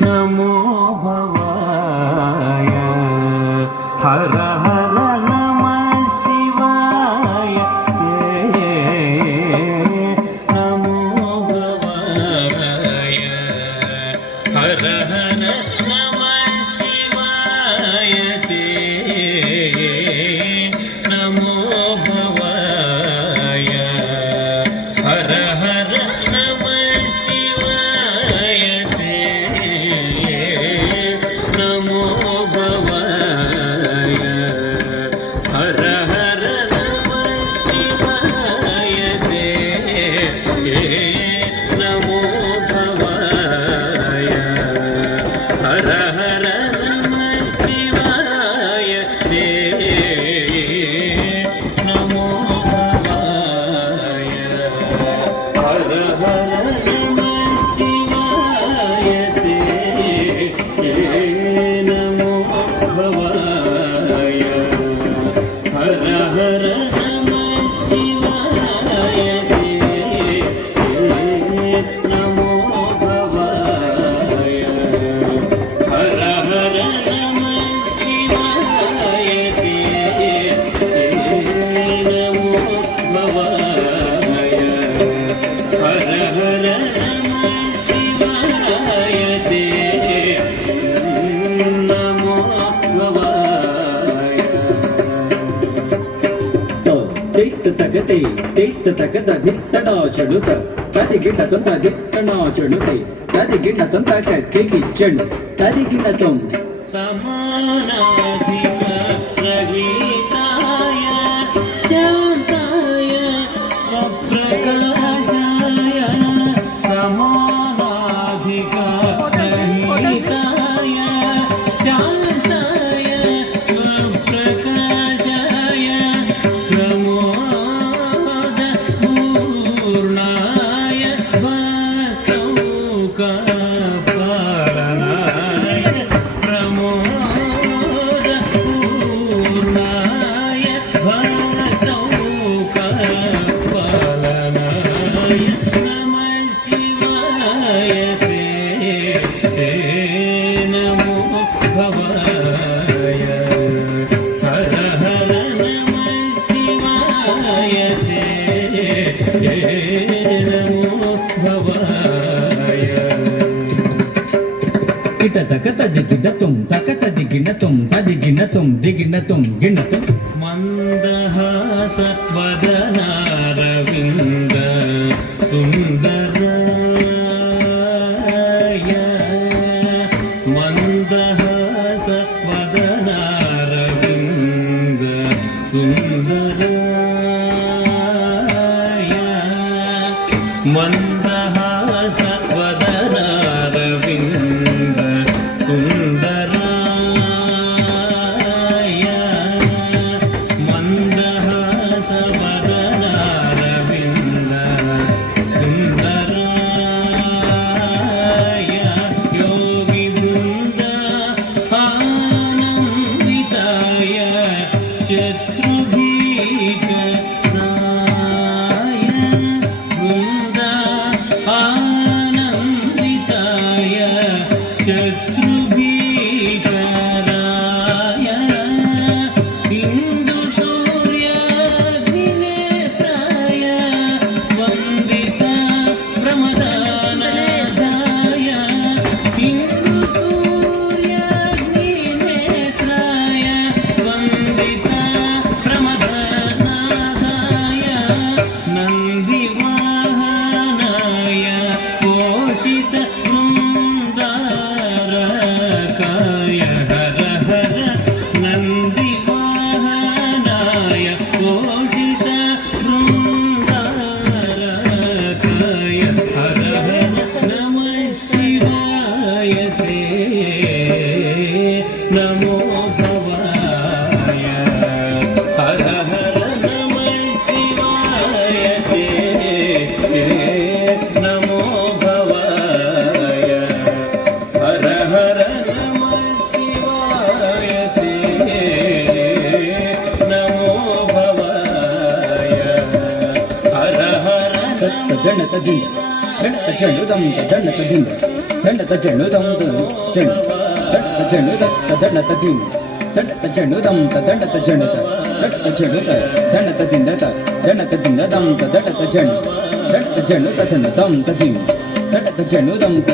नमो भवाय हर हर नमः शिवाय नमो भवाय हर हर नमः शिवाय नमो भवाय हर हर नमः शिवाय नमो भवाय हर हर नमः शिवाय नमो भवाय हर हर नमः शिवाय नमो भवाय हर हर नमः शिवाय नमो भवाय हर हर नमः शिवाय नमो भवाय हर हर नमः शिवाय नमो भवाय हर हर नमः शिवाय नमो भवाय ತಗತೆ ತೇಷ್ಟ ತಗದ ದಿತ್ತಡ ಚಳುತ ತದಿಗಿಡ ತಂತ ದಿತ್ತಣ ಚಳುತೆ ತದಿಗಿಡ ತಂತ ಕಟ್ಟಿಗಿ ಚಣ್ ತದಿಗಿಡ ತೊಂ समानाधिक रहिताय शान्ताय स्वप्रकाशाय समानाधिक रहिताय शान्ताय स्वप्रकाशाय प्रमोद पूर्णाय भक्तौकपालनाय प्रमोद पूर्णाय भक्तौकपालनाय नमः शिवाय नमो भवाय हर हर नमः शिवाय नमो भवाय ಇಟ ತಕತ ದಿಗಿಡ ತುಂ ತಕತ ದಿಗಿನ ತುಂ ತದಿಗಿನ ತುಂ ದಿಗಿನ ತುಂ ಗಿಣ ತುಂ ಮಂದಹಾಸ ವದನಾರವಿಂದ ಸುಂದರಾಯ ಮಂದಹಾಸ ವದನಾರವಿಂದ ಸುಂದರಾಯ ಮಂದಹಾಸ ವದನಾರವಿಂದ ಸುಂದರಾಯ ಮಂದಹಾಸ ವದನಾರವಿಂದ ಸುಂದರಾಯ ಯೋಗಿ ವೃಂದ ಆನಂದಿತಾಯ ಶತ್ರುಭೀಕರಾಯ ವೃಂದ ಆನಂದಿತಾಯ ಶತ್ರುಭೀಕರಾಯ ಇಂದು ಸೂರ್ಯಾಗ್ನಿನೇತ್ರಾಯ ವಂದಿತ ಪ್ರಮದಾನಾದಾಯ ಇಂದು ಸೂರ್ಯಾಗ್ನಿನೇತ್ರಾಯ ವಂದಿತ ಪ್ರಮದಾನಾದಾಯ ನಂದಿವಾಹನಾಯ ಪೋಷಿತ ವೃಂದಾರಕಾಯ ಹರ ಹರ ನಂದಿವಾಹನಾಯ ಪೋಷಿತ ವೃಂದಾರಕಾಯ ಹರ ಹರ ನಮಃ ಶಿವಾಯ ನಮೋ ಭವಾಯ ಹರ ಹರ ನಮಃ ಶಿವಾಯ ನಮೋ ಭವಾಯ ಹರ ಹರ ನಮಃ ಶಿವಾಯ ನಮೋ ಭವಾಯ ಹರ ಹರ ತತ್ತ ಗಣತ ದಿಂದ ಗಣತ ಚಳುದಂ ಗಣತ ದಿಂದ ದಂಡತ ಜಣ್ಣು ದಂತ ಜಣ್ಣು ದಂಡತ ಜಣ್ಣು ದತ್ತ ದಂಡತ ದಿನ್ ದಂಡತ ಜಣ್ಣು ದಂತ ದಂಡತ ಜಣ್ಣುತ ದಂಡತ ಜಣ್ಣುತ ದಂಡತ ದಿಂದತ ದಂಡತ ದಿಂದ ದಂತ ದಂಡತ ಜಣ್ಣು ದಂಡತ ಜಣ್ಣು ದಂತ ದಿನ್ ದಂಡತ ಜಣ್ಣು ದಂತ